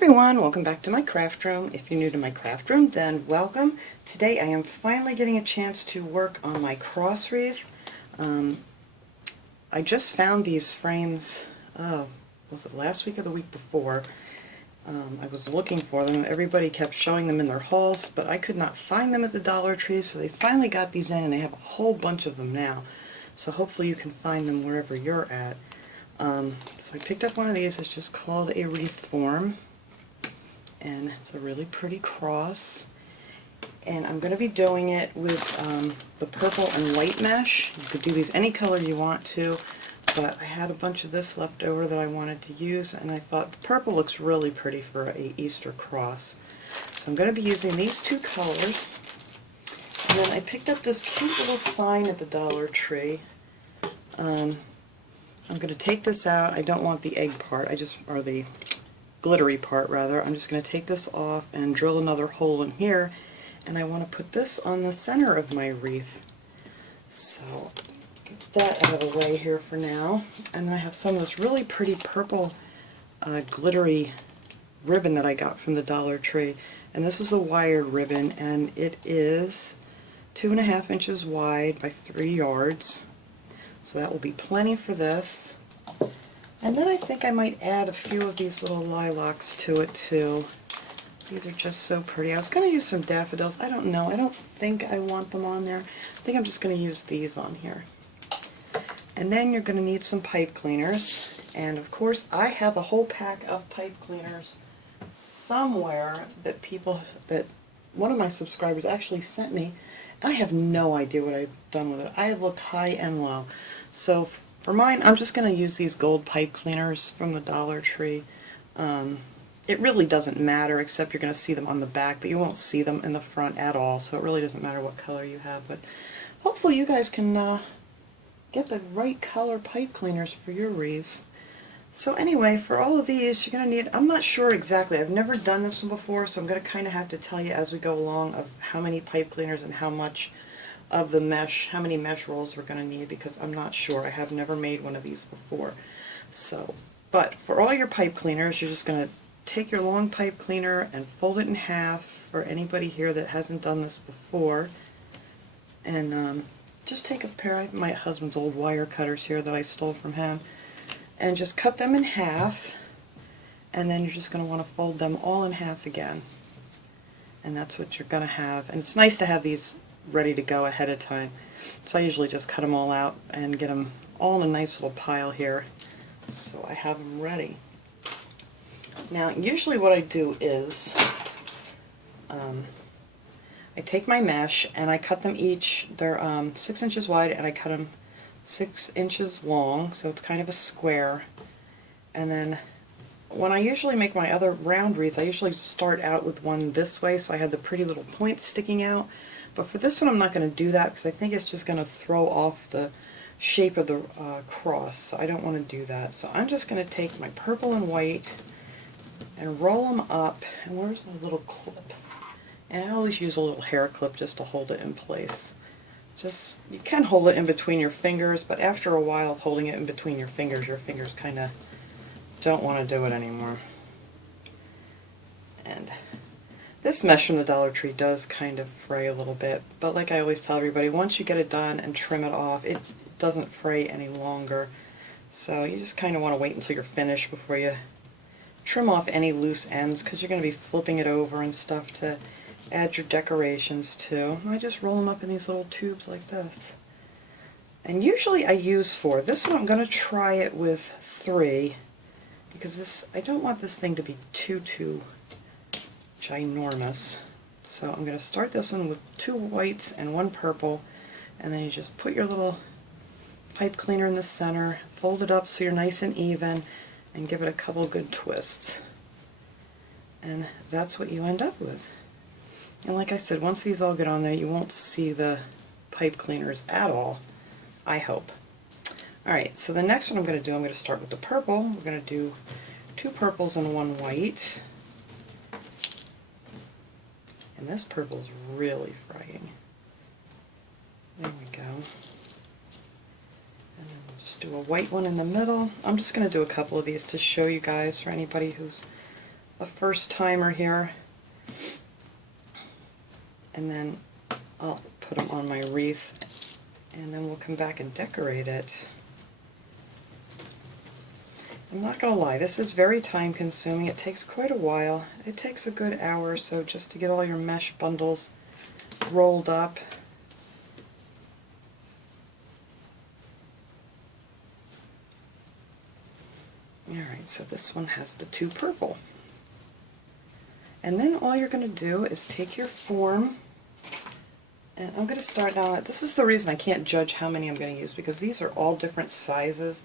everyone, welcome back to my craft room. If you're new to my craft room, then welcome. Today I am finally getting a chance to work on my cross wreath. I just found these frames, was it last week or the week before? I was looking for them. Everybody kept showing them in their hauls, but I could not find them at the Dollar Tree, so they finally got these in, and they have a whole bunch of them now. So hopefully you can find them wherever you're at. So I picked up one of these. It's just called a wreath form, and it's a really pretty cross. And I'm going to be doing it with the purple and white mesh. You could do these any color you want to, but I had a bunch of this left over that I wanted to use, and I thought the purple looks really pretty for a Easter cross. So I'm going to be using these two colors. And then I picked up this cute little sign at the Dollar Tree. I'm going to take this out. I don't want the egg part, or the glittery part rather. I'm just going to take this off and drill another hole in here, and I want to put this on the center of my wreath. So get that out of the way here for now. And I have some of this really pretty purple glittery ribbon that I got from the Dollar Tree, and this is a wired ribbon, and it is 2.5 inches wide by 3 yards. So that will be plenty for this. And then I think I might add a few of these little lilacs to it too. These are just so pretty. I was going to use some daffodils. I don't know. I don't think I want them on there. I think I'm just going to use these on here. And then you're going to need some pipe cleaners. And of course I have a whole pack of pipe cleaners somewhere that one of my subscribers actually sent me. I have no idea what I've done with it. I have looked high and low. So for mine, I'm just going to use these gold pipe cleaners from the Dollar Tree. It really doesn't matter, except you're going to see them on the back, but you won't see them in the front at all, so it really doesn't matter what color you have. But hopefully you guys can get the right color pipe cleaners for your wreaths. So anyway, for all of these, you're going to need, I'm not sure exactly, I've never done this one before, so I'm going to kind of have to tell you as we go along of how many pipe cleaners and how much of the mesh, how many mesh rolls we're going to need, because I'm not sure. I have never made one of these before. So, but for all your pipe cleaners, you're just going to take your long pipe cleaner and fold it in half for anybody here that hasn't done this before. And just take a pair of my husband's old wire cutters here that I stole from him, and just cut them in half, and then you're just going to want to fold them all in half again. And that's what you're going to have. And it's nice to have these ready to go ahead of time. So I usually just cut them all out and get them all in a nice little pile here, so I have them ready. Now usually what I do is I take my mesh and I cut them each. They're 6 inches wide, and I cut them 6 inches long, so it's kind of a square. And then when I usually make my other round wreaths, I usually start out with one this way, so I have the pretty little points sticking out. But for this one I'm not going to do that, because I think it's just going to throw off the shape of the cross, so I don't want to do that. So I'm just going to take my purple and white and roll them up. And where's my little clip? And I always use a little hair clip just to hold it in place. Just, you can hold it in between your fingers, but after a while of holding it in between your fingers kind of don't want to do it anymore. And this mesh from the Dollar Tree does kind of fray a little bit, but like I always tell everybody, once you get it done and trim it off, it doesn't fray any longer. So you just kind of want to wait until you're finished before you trim off any loose ends, because you're going to be flipping it over and stuff to add your decorations to. I just roll them up in these little tubes like this. And usually I use 4. This one I'm going to try it with 3, because I don't want this thing to be too ginormous. So I'm going to start this one with 2 whites and 1 purple, and then you just put your little pipe cleaner in the center, fold it up so you're nice and even, and give it a couple good twists. And that's what you end up with. And like I said, once these all get on there, you won't see the pipe cleaners at all, I hope. Alright, so the next one I'm going to do, I'm going to start with the purple. We're going to do 2 purples and 1 white. And this purple is really fraying. There we go. And then we'll just do a white one in the middle. I'm just going to do a couple of these to show you guys, for anybody who's a first timer here, and then I'll put them on my wreath, and then we'll come back and decorate it. I'm not going to lie, this is very time consuming. It takes quite a while. It takes a good hour or so just to get all your mesh bundles rolled up. Alright, so this one has the 2 purple. And then all you're going to do is take your form, and I'm going to start now. This is the reason I can't judge how many I'm going to use, because these are all different sizes.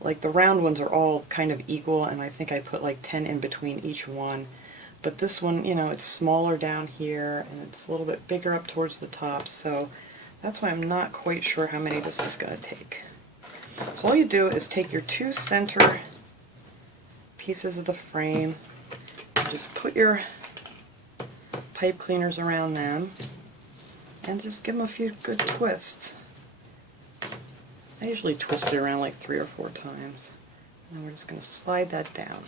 Like the round ones are all kind of equal, and I think I put like 10 in between each one. But this one, you know, it's smaller down here, and it's a little bit bigger up towards the top, so that's why I'm not quite sure how many this is going to take. So all you do is take your 2 center pieces of the frame, and just put your pipe cleaners around them, and just give them a few good twists. I usually twist it around like 3 or 4 times. And then we're just going to slide that down.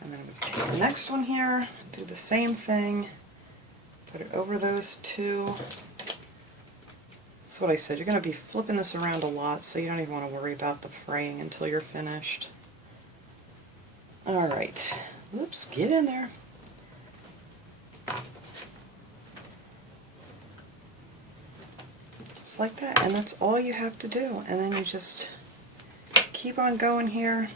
And then I'm going to take the next one here, do the same thing, put it over those 2. That's what I said, you're going to be flipping this around a lot, so you don't even want to worry about the fraying until you're finished. Alright, whoops, get in there. Just like that, and that's all you have to do. And then you just keep on going here,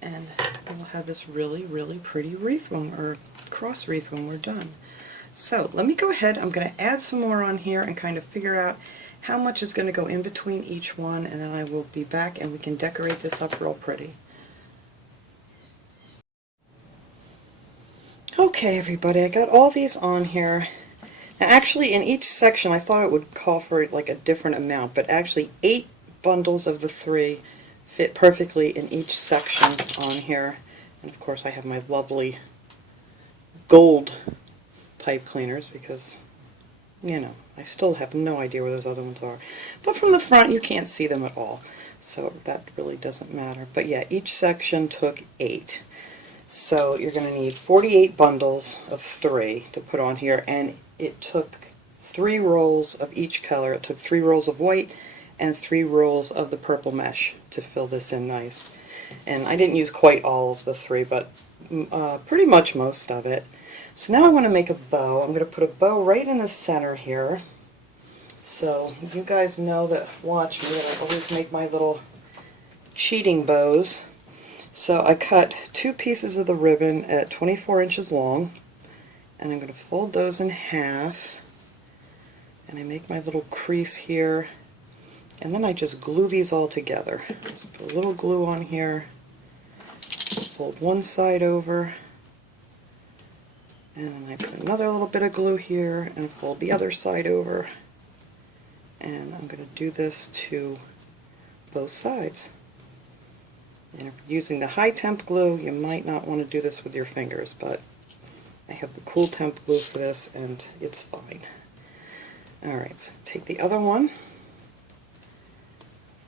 and we'll have this really, really pretty wreath when, or cross wreath when we're done. So let me go ahead, I'm going to add some more on here and kind of figure out how much is going to go in between each one, and then I will be back and we can decorate this up real pretty. Okay everybody, I got all these on here. Now actually in each section I thought it would call for like a different amount, but actually 8 bundles of the 3 fit perfectly in each section on here. And of course I have my lovely gold pipe cleaners because, you know, I still have no idea where those other ones are. But from the front you can't see them at all, so that really doesn't matter. But yeah, each section took 8. So you're going to need 48 bundles of 3 to put on here, and it took 3 rolls of each color. It took 3 rolls of white and 3 rolls of the purple mesh to fill this in nice. And I didn't use quite all of the 3, but pretty much most of it. So now I want to make a bow. I'm going to put a bow right in the center here. So you guys know that, watch me, that I always make my little cheating bows. So I cut 2 pieces of the ribbon at 24 inches long, and I'm going to fold those in half, and I make my little crease here, and then I just glue these all together. Just put a little glue on here, fold one side over, and then I put another little bit of glue here and fold the other side over, and I'm going to do this to both sides. And if you're using the high temp glue, you might not want to do this with your fingers, but I have the cool temp glue for this and it's fine. Alright, so take the other one,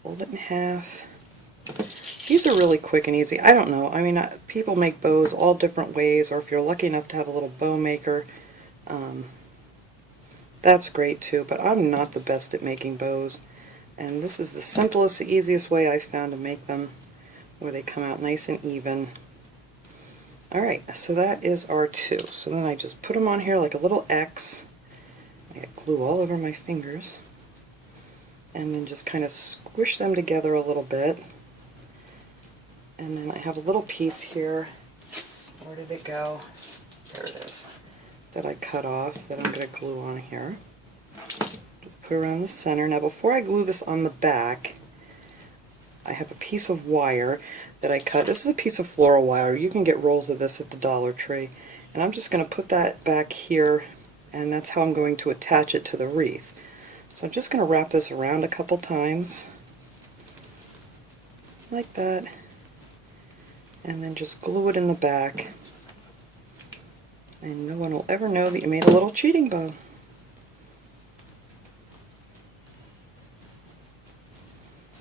fold it in half. These are really quick and easy. I don't know, I mean, people make bows all different ways, or if you're lucky enough to have a little bow maker, that's great too, but I'm not the best at making bows. And this is the simplest, the easiest way I've found to make them, where they come out nice and even. Alright, so that is our 2. So then I just put them on here like a little X. I got glue all over my fingers. And then just kind of squish them together a little bit. And then I have a little piece here. Where did it go? There it is. That I cut off that I'm going to glue on here. Put around the center. Now before I glue this on the back, I have a piece of wire that I cut. This is a piece of floral wire. You can get rolls of this at the Dollar Tree. And I'm just going to put that back here, and that's how I'm going to attach it to the wreath. So I'm just going to wrap this around a couple times, like that, and then just glue it in the back. And no one will ever know that you made a little cheating bow.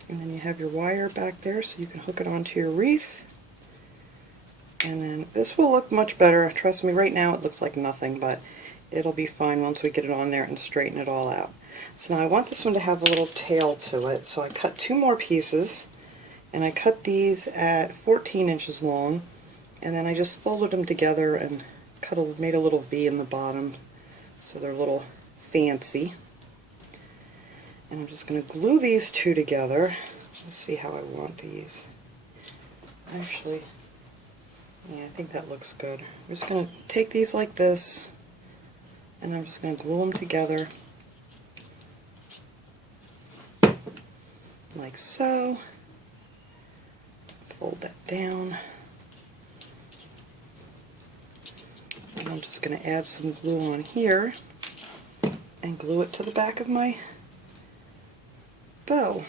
And then you have your wire back there so you can hook it onto your wreath. And then this will look much better. Trust me, right now it looks like nothing, but it'll be fine once we get it on there and straighten it all out. So now I want this one to have a little tail to it, so I cut 2 more pieces, and I cut these at 14 inches long, and then I just folded them together and made a little V in the bottom, so they're a little fancy. And I'm just going to glue these 2 together. Let's see how I want these. Actually, yeah, I think that looks good. I'm just going to take these like this, and I'm just going to glue them together like so. Fold that down. And I'm just going to add some glue on here and glue it to the back of my bow.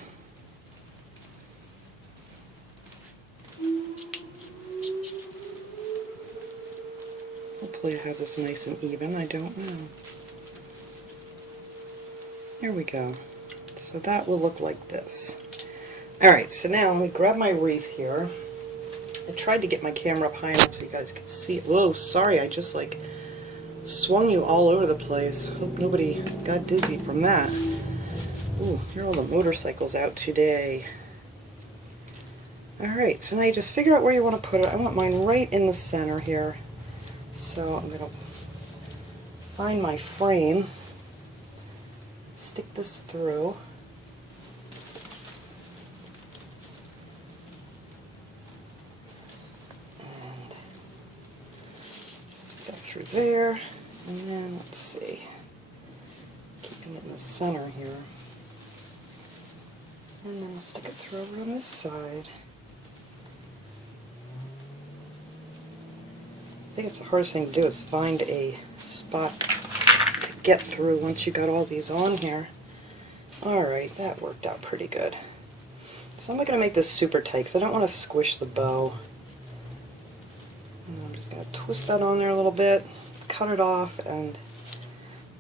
Hopefully I have this nice and even, I don't know. There we go. So that will look like this. Alright, so now let me grab my wreath here. I tried to get my camera up high enough so you guys could see it. Whoa, sorry, I just like swung you all over the place. Hope nobody got dizzy from that. Ooh, here are all the motorcycles out today. Alright, so now you just figure out where you want to put it. I want mine right in the center here. So I'm going to find my frame, stick this through, and stick that through there, and then let's see, keeping it in the center here, and then I'll stick it through over on this side. I think it's the hardest thing to do is find a spot to get through once you got all these on here. Alright, that worked out pretty good. So I'm not going to make this super tight because I don't want to squish the bow. And I'm just going to twist that on there a little bit, cut it off, and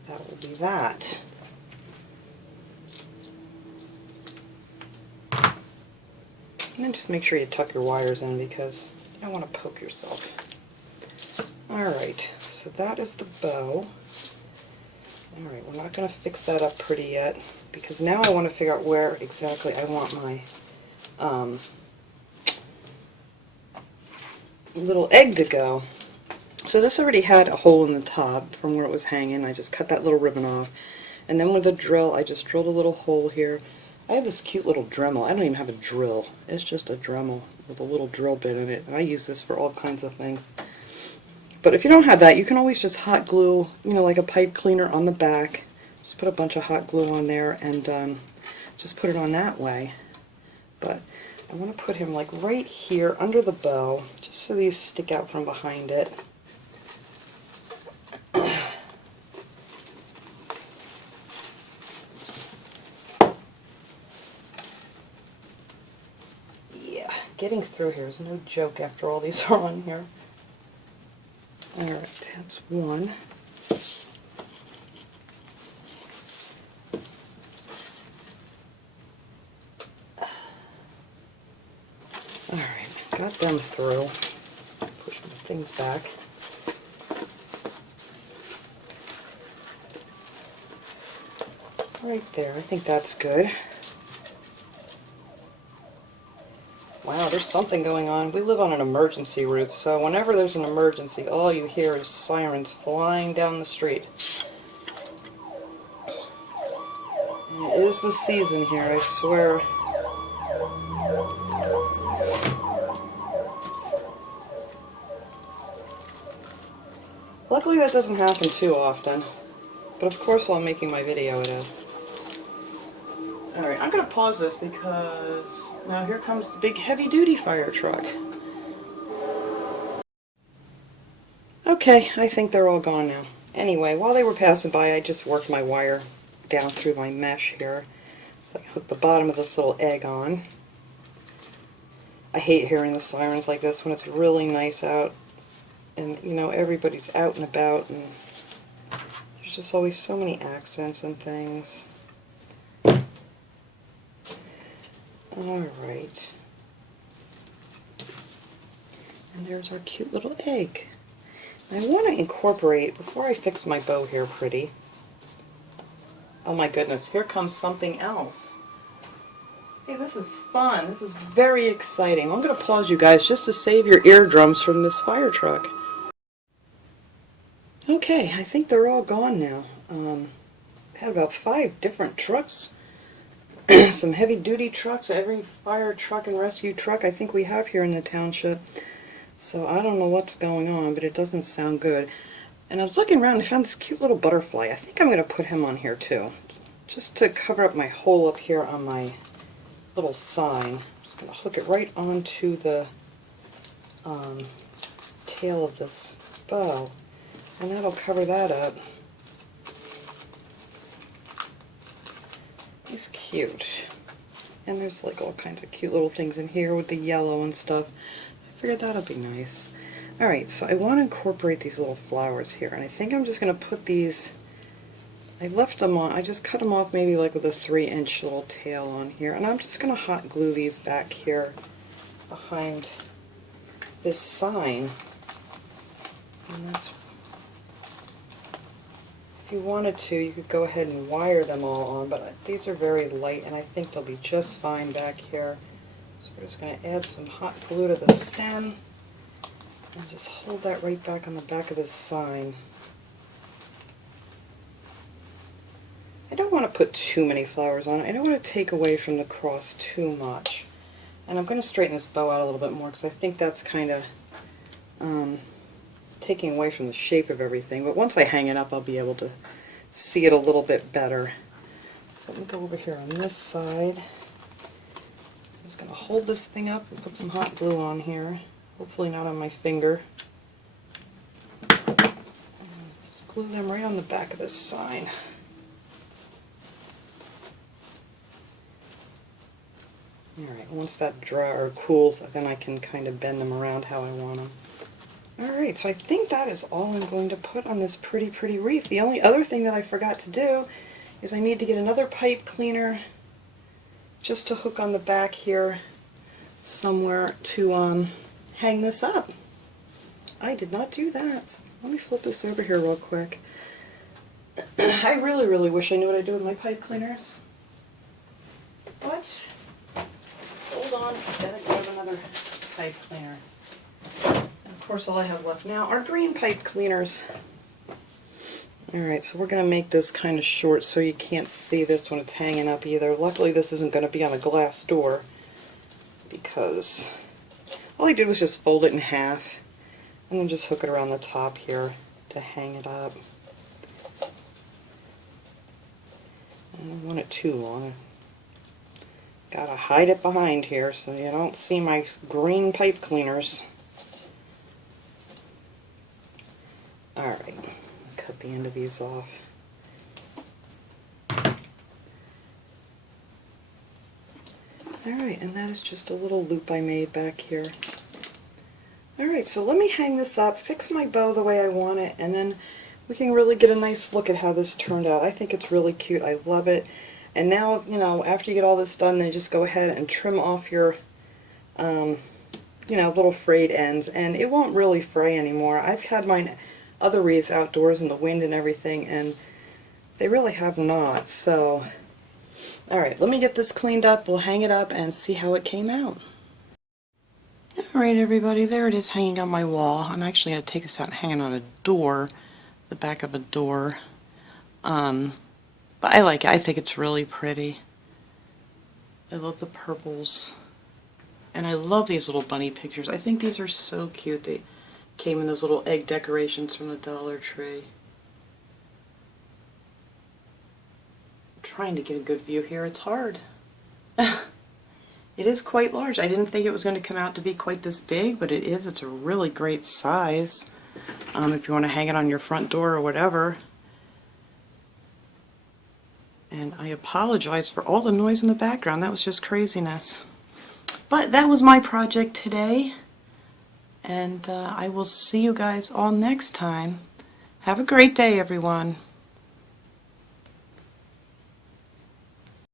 that will be that. And then just make sure you tuck your wires in because you don't want to poke yourself. Alright, so that is the bow. Alright, we're not going to fix that up pretty yet because now I want to figure out where exactly I want my little egg to go. So this already had a hole in the top from where it was hanging. I just cut that little ribbon off. And then with a drill, I just drilled a little hole here. I have this cute little Dremel. I don't even have a drill. It's just a Dremel with a little drill bit in it. And I use this for all kinds of things. But if you don't have that, you can always just hot glue, you know, like a pipe cleaner on the back. Just put a bunch of hot glue on there and just put it on that way. But I want to put him like right here under the bow, just so these stick out from behind it. Yeah, getting through here is no joke after all these are on here. Alright, that's one. Alright, got them through. Push my things back. Right there, I think that's good. Wow, there's something going on. We live on an emergency route, so whenever there's an emergency, all you hear is sirens flying down the street. And it is the season here, I swear. Luckily that doesn't happen too often, but of course while I'm making my video it is. Alright, I'm going to pause this because now here comes the big heavy-duty fire truck. Okay, I think they're all gone now. Anyway, while they were passing by, I just worked my wire down through my mesh here. So I hooked the bottom of this little egg on. I hate hearing the sirens like this when it's really nice out. And, you know, everybody's out and about, and there's just always so many accidents and things. Alright. And there's our cute little egg. And I want to incorporate, before I fix my bow here pretty, oh my goodness, here comes something else. Hey, this is fun. This is very exciting. I'm going to pause you guys just to save your eardrums from this fire truck. Okay, I think they're all gone now. Had about 5 different trucks. Some heavy-duty trucks, every fire truck and rescue truck I think we have here in the township. So I don't know what's going on, but it doesn't sound good. And I was looking around and I found this cute little butterfly. I think I'm going to put him on here too, just to cover up my hole up here on my little sign. I'm just going to hook it right onto the tail of this bow, and that'll cover that up. He's cute. And there's like all kinds of cute little things in here with the yellow and stuff. I figured that'll be nice. Alright, so I want to incorporate these little flowers here, and I think I'm just going to put these, I left them on, I just cut them off maybe like with a 3-inch little tail on here, and I'm just going to hot glue these back here behind this sign. And that's, if you wanted to, you could go ahead and wire them all on, but these are very light and I think they'll be just fine back here. So we're just going to add some hot glue to the stem and just hold that right back on the back of this sign. I don't want to put too many flowers on it. I don't want to take away from the cross too much. And I'm going to straighten this bow out a little bit more because I think that's kind of taking away from the shape of everything. But once I hang it up, I'll be able to see it a little bit better. So let me go over here on this side. I'm just going to hold this thing up and put some hot glue on here. Hopefully not on my finger. Just glue them right on the back of this sign. Alright, once that dries or cools, then I can kind of bend them around how I want them. Alright, so I think that is all I'm going to put on this pretty, pretty wreath. The only other thing that I forgot to do is I need to get another pipe cleaner just to hook on the back here somewhere to hang this up. I did not do that. Let me flip this over here real quick. I really, really wish I knew what I do with my pipe cleaners. But hold on, I've got to grab another pipe cleaner. And of course all I have left now are green pipe cleaners. Alright, so we're going to make this kind of short so you can't see this when it's hanging up either. Luckily this isn't going to be on a glass door because all I did was just fold it in half and then just hook it around the top here to hang it up. I don't want it too long. Gotta hide it behind here so you don't see my green pipe cleaners. Alright, cut the end of these off. Alright, and that is just a little loop I made back here. Alright, so let me hang this up, fix my bow the way I want it, and then we can really get a nice look at how this turned out. I think it's really cute. I love it. And now, you know, after you get all this done, then just go ahead and trim off your, you know, little frayed ends, and it won't really fray anymore. I've had mine other wreaths outdoors in the wind and everything, and they really have not. So, alright, let me get this cleaned up, we'll hang it up and see how it came out. Alright everybody, there it is hanging on my wall. I'm actually going to take this out and hang it on a door, the back of a door. But I like it. I think it's really pretty. I love the purples. And I love these little bunny pictures. I think these are so cute. They came in those little egg decorations from the Dollar Tree. I'm trying to get a good view here. It's hard. It is quite large. I didn't think it was going to come out to be quite this big, but it is. It's a really great size. If you want to hang it on your front door or whatever. And I apologize for all the noise in the background. That was just craziness. But that was my project today. And I will see you guys all next time. Have a great day, everyone.